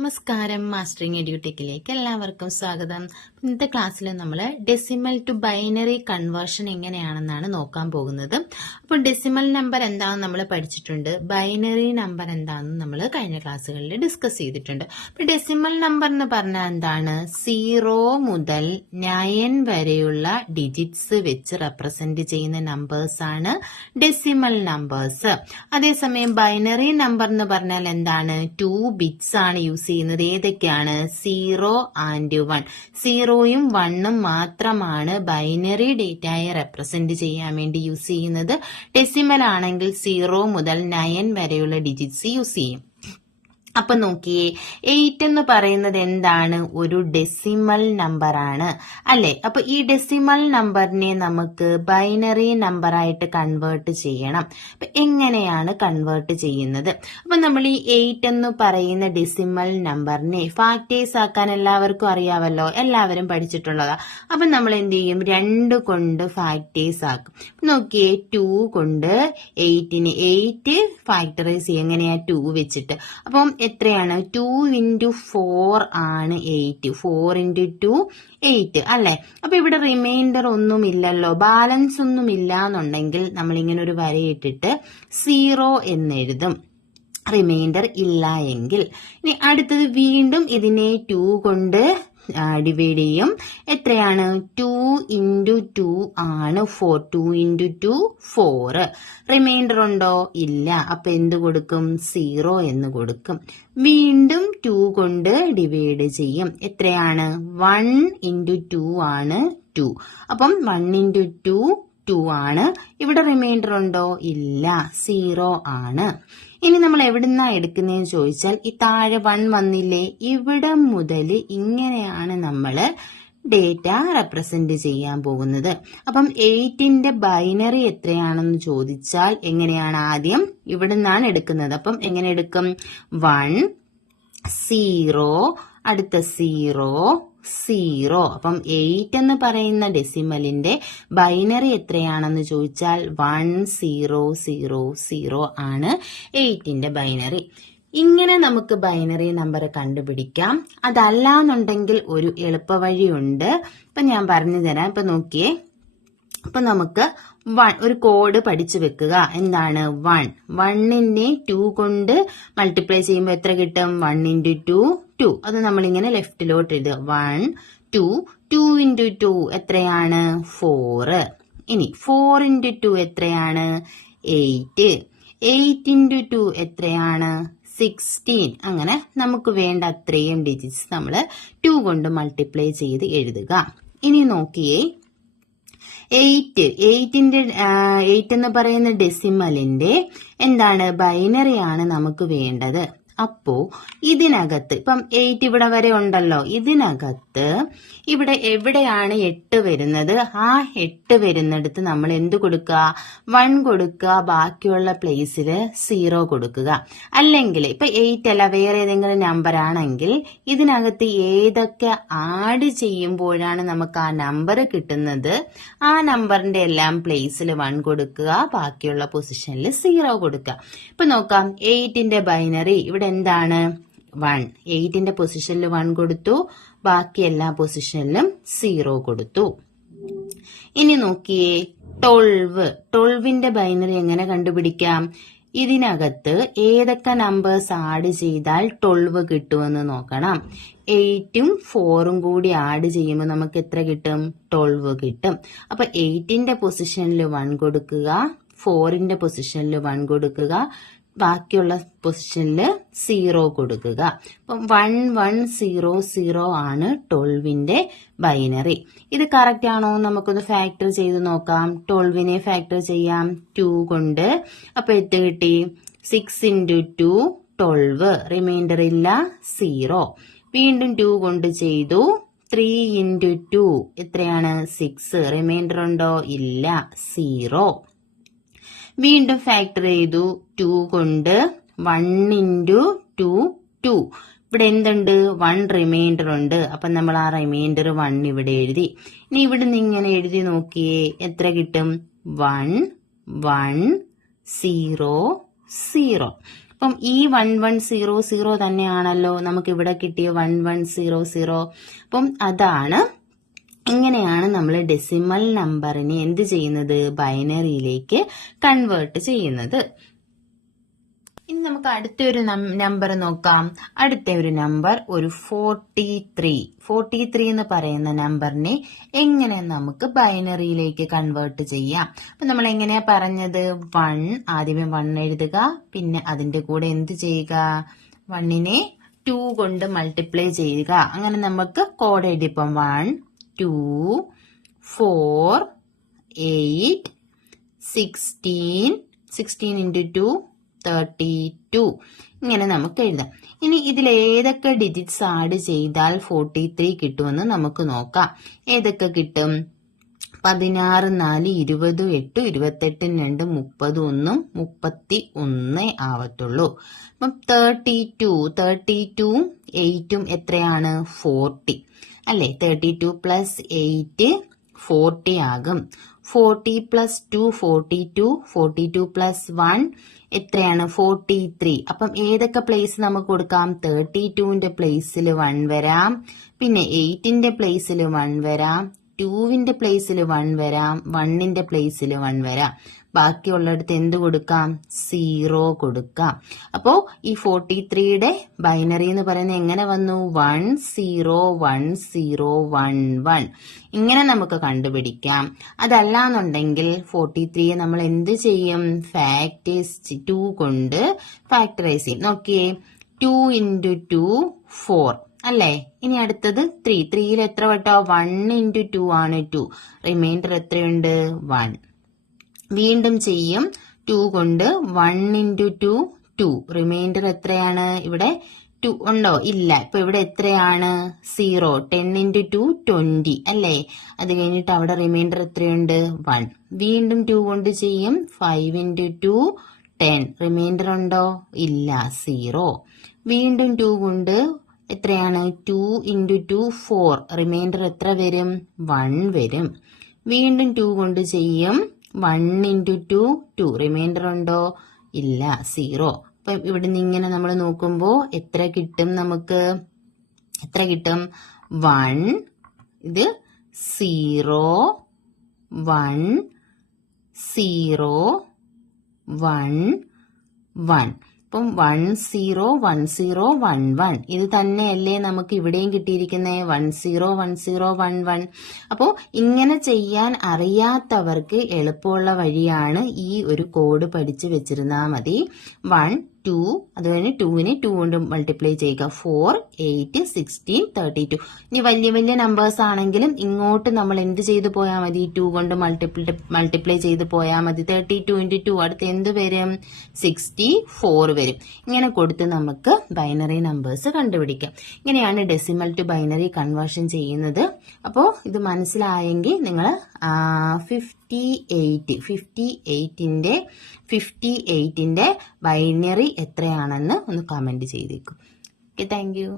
നമസ്കാരം, മാസ്റ്ററിംഗ് എഡ്യൂടെക്കിലേക്ക് എല്ലാവർക്കും സ്വാഗതം. ഇന്നത്തെ ക്ലാസ്സിൽ നമ്മൾ ഡെസിമൽ ടു ബൈനറി കൺവേർഷൻ എങ്ങനെയാണെന്നാണ് നോക്കാൻ പോകുന്നത്. അപ്പോൾ ഡെസിമൽ നമ്പർ എന്താണെന്ന് നമ്മൾ പഠിച്ചിട്ടുണ്ട്, ബൈനറി നമ്പർ എന്താണെന്ന് നമ്മൾ കഴിഞ്ഞ ക്ലാസ്സുകളിൽ ഡിസ്കസ് ചെയ്തിട്ടുണ്ട്. അപ്പോൾ ഡെസിമൽ നമ്പർ എന്ന് പറഞ്ഞാൽ എന്താണ്? 0 മുതൽ 9 വരെയുള്ള ഡിജിറ്റ്സ് വെച്ച് റെപ്രസെന്റ് ചെയ്യുന്ന നമ്പേഴ്സ് ആണ് ഡെസിമൽ നമ്പേഴ്സ്. അതേസമയം ബൈനറി നമ്പർ എന്ന് പറഞ്ഞാൽ എന്താണ്? 2 ബിറ്റ്സ് ആണ് യൂസ് ചെയ്യുന്നത്. ഏതൊക്കെയാണ്? 0 ആൻഡ് 1. 0യും 1ഉം മാത്രമാണ് ബൈനറി ഡേറ്റയെ റെപ്രസെന്റ് ചെയ്യാൻ വേണ്ടി യൂസ് ചെയ്യുന്നത്. ഡെസിമൽ ആണെങ്കിൽ 0 മുതൽ 9 വരെയുള്ള ഡിജിറ്റ്സ് യൂസ് ചെയ്യും. അപ്പൊ നോക്കിയേ, 8 എന്ന് പറയുന്നത് എന്താണ്? ഒരു ഡെസിമൽ നമ്പർ ആണ് അല്ലെ? അപ്പൊ ഈ ഡെസിമൽ നമ്പറിനെ നമുക്ക് ബൈനറി നമ്പർ ആയിട്ട് കൺവേർട്ട് ചെയ്യണം. അപ്പൊ എങ്ങനെയാണ് കൺവേർട്ട് ചെയ്യുന്നത്? അപ്പൊ നമ്മൾ ഈ 8 എന്ന് പറയുന്ന ഡെസിമൽ നമ്പറിനെ ഫാക്ടേഴ്സ് ആക്കാൻ എല്ലാവർക്കും അറിയാവല്ലോ, എല്ലാവരും പഠിച്ചിട്ടുള്ളതാ. അപ്പൊ നമ്മൾ എന്ത് ചെയ്യും? 2 കൊണ്ട് ഫാക്ടേഴ്സ് ആക്കും. നോക്കിയേ, 2 കൊണ്ട് 8ന് 8 ഫാക്ടറൈസ് ചെയ്യും. എങ്ങനെയാ? 2 വെച്ചിട്ട്. അപ്പം എത്രയാണ്? 2 into 4 ആണ് 8. 4 into 2 8 അല്ലെ? അപ്പൊ ഇവിടെ റിമൈൻഡർ ഒന്നും ഇല്ലല്ലോ, ബാലൻസ് ഒന്നും ഇല്ല എന്നുണ്ടെങ്കിൽ നമ്മൾ ഇങ്ങനെ ഒരു വരയിട്ടിട്ട് 0 എന്നെഴുതും. റിമൈൻഡർ ഇല്ല എങ്കിൽ. ഇനി അടുത്തത് വീണ്ടും ഇതിനെ 2 കൊണ്ട് ഡിവൈഡ് ചെയ്യും. എത്രയാണ്? 2 into 2 ആണ് 4. 2 into 2 4. റിമൈൻഡർ ഉണ്ടോ? ഇല്ല. അപ്പൊ എന്ത് കൊടുക്കും? 0 എന്ന് കൊടുക്കും. വീണ്ടും 2 കൊണ്ട് ഡിവൈഡ് ചെയ്യും. എത്രയാണ്? 1 into 2 ആണ് 2. അപ്പം 1 into 2 2 ആണ്. ഇവിടെ റിമൈൻഡർ ഉണ്ടോ? ഇല്ല, 0 ആണ്. ഇനി നമ്മൾ എവിടുന്നാ എടുക്കുന്നതെന്ന് ചോദിച്ചാൽ, ഈ താഴെ 1 വന്നില്ലേ, ഇവിടെ മുതൽ ഇങ്ങനെയാണ് നമ്മൾ ഡേറ്റ റെപ്രസെന്റ് ചെയ്യാൻ പോകുന്നത്. അപ്പം 8ന്റെ ബൈനറി എത്രയാണെന്ന് ചോദിച്ചാൽ എങ്ങനെയാണ്? ആദ്യം ഇവിടുന്നാണ് എടുക്കുന്നത്. അപ്പം എങ്ങനെ എടുക്കും? 1 0, അടുത്ത 0 0. അപ്പം 8 എന്ന് പറയുന്ന ഡെസിമലിന്റെ ബൈനറി എത്രയാണെന്ന് ചോദിച്ചാൽ 1000 ആണ് 8ന്റെ ബൈനറി. ഇങ്ങനെ നമുക്ക് ബൈനറി നമ്പർ കണ്ടുപിടിക്കാം. അതല്ലാന്നുണ്ടെങ്കിൽ ഒരു എളുപ്പ വഴിയുണ്ട്. ഇപ്പൊ ഞാൻ പറഞ്ഞു തരാം. ഇപ്പൊ നോക്കിയേ, അപ്പൊ നമുക്ക് ഒരു കോഡ് പഠിച്ചു വെക്കുക. എന്താണ്? 1നെ 2 കൊണ്ട് മൾട്ടിപ്ലൈ ചെയ്യുമ്പോൾ എത്ര കിട്ടും? 1 into 2 2. അത് നമ്മളിങ്ങനെ ലെഫ്റ്റിലോട്ട് എഴുതുക. 1 2 2 into 2 എത്രയാണ്? 4. ഇനി 4 into 2 എത്രയാണ്? 8. 8 into 2 എത്രയാണ്? 16. അങ്ങനെ നമുക്ക് വേണ്ട അത്രയും ഡിജിറ്റ്സ് നമ്മൾ 2 കൊണ്ട് മൾട്ടിപ്ലൈ ചെയ്ത് എഴുതുക. ഇനി നോക്കിയേ, 8 എന്ന് പറയുന്ന ഡെസിമലിന്റെ എന്താണ്? ബൈനറി ആണ് നമുക്ക് വേണ്ടത്. അപ്പോ ഇതിനകത്ത് ഇപ്പം 8 ഇവിടെ വരെ ഉണ്ടല്ലോ, ഇതിനകത്ത് ഇവിടെ എവിടെയാണ് 8 വരുന്നത്? ആ 8 വരുന്നിടത്ത് നമ്മൾ എന്ത് കൊടുക്കുക? 1 കൊടുക്കുക. ബാക്കിയുള്ള പ്ലേസിൽ 0 കൊടുക്കുക. അല്ലെങ്കിൽ ഇപ്പൊ 8 അല്ല, വേറെ ഏതെങ്കിലും നമ്പർ ആണെങ്കിൽ ഇതിനകത്ത് ഏതൊക്കെ ആഡ് ചെയ്യുമ്പോഴാണ് നമുക്ക് ആ നമ്പർ കിട്ടുന്നത്, ആ നമ്പറിന്റെ എല്ലാം പ്ലേസിൽ 1 കൊടുക്കുക, ബാക്കിയുള്ള പൊസിഷനിൽ 0 കൊടുക്കുക. ഇപ്പൊ നോക്കാം, 8ന്റെ ബൈനറി ഇവിടെ എന്താണ്? 1. 8ന്റെ പൊസിഷനിൽ 1 കൊടുത്തു, ബാക്കി എല്ലാ പൊസിഷനിലും 0 കൊടുത്തു. ഇനി നോക്കിയേ, 12ന്റെ ബൈനറി എങ്ങനെ കണ്ടുപിടിക്കാം? ഇതിനകത്ത് ഏതൊക്കെ നമ്പേഴ്സ് ആഡ് ചെയ്താൽ 12 കിട്ടുമെന്ന് നോക്കണം. 8ഉം 4ഉം കൂടി ആഡ് ചെയ്യുമ്പോൾ നമുക്ക് എത്ര കിട്ടും? 12 കിട്ടും. അപ്പൊ 8ന്റെ പൊസിഷനിൽ 1 കൊടുക്കുക, 4ന്റെ പൊസിഷനിൽ 1 കൊടുക്കുക, ബാക്കിയുള്ള പൊസിഷനിൽ 0 കൊടുക്കുക. അപ്പം 1 1 0 0 ആണ് 12ന്റെ ബൈനറി. ഇത് കറക്റ്റ് ആണോ? നമുക്കൊന്ന് ഫാക്ടർ ചെയ്ത് നോക്കാം. 12നെ ഫാക്ടർ ചെയ്യാം 2 കൊണ്ട്. അപ്പൊ എത്ര കിട്ടി? 6 into 2 12. റിമൈൻഡർ ഇല്ല, 0. വീണ്ടും 2 കൊണ്ട് ചെയ്തു. 3 into 2 എത്രയാണ്? 6. റിമൈൻഡർ ഉണ്ടോ? ഇല്ല, 0. വീണ്ടും ഫാക്ടർ ചെയ്തു 2 കൊണ്ട്. 1 into 2 2. ഇവിടെ എന്തുണ്ട്? 1 റിമൈൻഡർ ഉണ്ട്. അപ്പൊ നമ്മൾ ആ റിമൈൻഡർ 1 ഇവിടെ എഴുതി. ഇനി ഇവിടെ നിന്ന് ഇങ്ങനെ എഴുതി നോക്കിയേ, എത്ര കിട്ടും? 1 1 0 0. അപ്പം ഈ 1100 തന്നെയാണല്ലോ നമുക്ക് ഇവിടെ കിട്ടിയ 1100. അപ്പം അതാണ്, ഇങ്ങനെയാണ് നമ്മൾ ഡെസിമൽ നമ്പറിനെ എന്ത് ചെയ്യുന്നത്, ബൈനറിയിലേക്ക് കൺവേർട്ട് ചെയ്യുന്നത്. ഇനി നമുക്ക് അടുത്തൊരു നമ്പർ നോക്കാം. അടുത്ത ഒരു നമ്പർ ഒരു 43 എന്ന് പറയുന്ന നമ്പറിനെ എങ്ങനെ നമുക്ക് ബൈനറിയിലേക്ക് കൺവേർട്ട് ചെയ്യാം. അപ്പൊ നമ്മൾ എങ്ങനെയാ പറഞ്ഞത്, 1 ആദ്യമേ 1 എഴുതുക, പിന്നെ അതിന്റെ കൂടെ എന്ത് ചെയ്യുക, 1നെ 2 കൊണ്ട് മൾട്ടിപ്ലൈ ചെയ്യുക. അങ്ങനെ നമുക്ക് കോഡ് എഴുതിയപ്പം 1 2 4 8 16 into 2 32 ഇങ്ങനെ നമുക്ക് എഴുതാം. ഇനി ഇതിൽ ഏതൊക്കെ ഡിജിറ്റ്സ് ആഡ് ചെയ്താൽ 43 കിട്ടുമെന്ന് നമുക്ക് നോക്കാം. ഏതൊക്കെ കിട്ടും? 16 4 20 8 28 2 31 31 ആവത്തുള്ളൂ. അപ്പം 32 8ഉം എത്രയാണ്? 40 അല്ലെ? 32 പ്ലസ് 8 40 ആകും. 40 പ്ലസ് 2 42 42 പ്ലസ് 1 എത്രയാണ്? 43. അപ്പം ഏതൊക്കെ പ്ലേസ് നമുക്ക് കൊടുക്കാം? 32ന്റെ പ്ലേസിൽ 1 വരാം, പിന്നെ 8ന്റെ പ്ലേസിൽ 1 വരാം, 2ന്റെ പ്ലേസിൽ 1 വരാം, 1ന്റെ പ്ലേസിൽ 1 വരാം. ബാക്കിയുള്ളിടത്ത് എന്ത് കൊടുക്കാം? 0 കൊടുക്കാം. അപ്പോ ഈ 43യുടെ ബൈനറി എന്ന് പറയുന്നത് എങ്ങനെ വന്നു? 1 0 1 0 1 1 ഇങ്ങനെ നമുക്ക് കണ്ടുപിടിക്കാം. അതല്ലാന്നുണ്ടെങ്കിൽ 43യെ നമ്മൾ എന്ത് ചെയ്യും? ഫാക്ടേഴ്സ് 2 കൊണ്ട് ഫാക്ടറൈസ് ചെയ്യും. നോക്കിയേ, 2 into 2 4 അല്ലേ? ഇനി അടുത്തത് 3യിൽ എത്ര വട്ടോ? 1 into 2 ആണ് 2. റിമൈൻഡർ എത്രയുണ്ട്? 1. വീണ്ടും ചെയ്യും, 2 കൊണ്ട് 1 into 2 2. റിമൈൻഡർ എത്രയാണ്? ഇവിടെ 2 ഉണ്ടോ? ഇല്ല. ഇപ്പൊ ഇവിടെ എത്രയാണ്? 0. 10 into 2 20 അല്ലേ? അത് കഴിഞ്ഞിട്ട് അവിടെ റിമൈൻഡർ എത്രയുണ്ട്? 1. വീണ്ടും 2 കൊണ്ട് ചെയ്യും, 5 into 2 10. റിമൈൻഡർ ഉണ്ടോ? ഇല്ല, 0. വീണ്ടും 2 കൊണ്ട് എത്രയാണ്? 2 into 2 4. റിമൈൻഡർ എത്ര വരും? 1 വരും. വീണ്ടും 2 കൊണ്ട് ചെയ്യും, 1 into 2 2. റിമൈൻഡർ ഉണ്ടോ? ഇല്ല, 0. അപ്പൊ ഇവിടെ നിന്ന് ഇങ്ങനെ നമ്മൾ നോക്കുമ്പോ എത്ര കിട്ടും നമുക്ക്? എത്ര കിട്ടും? 1 ഇത് 0 1 0 1 1. അപ്പം 1 0 1 0 1 1 ഇത് തന്നെയല്ലേ നമുക്ക് ഇവിടെയും കിട്ടിയിരിക്കുന്നത്? 1 0 1 0 1 1. അപ്പോ ഇങ്ങനെ ചെയ്യാൻ അറിയാത്തവർക്ക് എളുപ്പമുള്ള വഴിയാണ് ഈ ഒരു കോഡ് പഠിച്ചു വെച്ചിരുന്നാൽ മതി. 1 2 അതുപോലെ 2നെ 2 കൊണ്ട് മൾട്ടിപ്ലൈ ചെയ്യുക. 4 8 16 32. ഇനി വലിയ വലിയ നമ്പേഴ്സ് ആണെങ്കിലും ഇങ്ങോട്ട് നമ്മൾ എന്ത് ചെയ്ത് പോയാൽ മതി? 2 കൊണ്ട് മൾട്ടിപ്ലൈ ചെയ്ത് പോയാൽ മതി. 32 into 2 അടുത്ത് എന്ത് വരും? 64 വരും. ഇങ്ങനെ കൊടുത്ത് നമുക്ക് ബൈനറി നമ്പേഴ്സ് കണ്ടുപിടിക്കാം. ഇങ്ങനെയാണ് ഡെസിമൽ ടു ബൈനറി കൺവേർഷൻ ചെയ്യുന്നത്. അപ്പോൾ ഇത് മനസ്സിലായെങ്കിൽ നിങ്ങൾ 58ന്റെ ബൈനറി എത്രയാണെന്ന് ഒന്ന് കമന്റ് ചെയ്തേക്കും. Okay, thank you.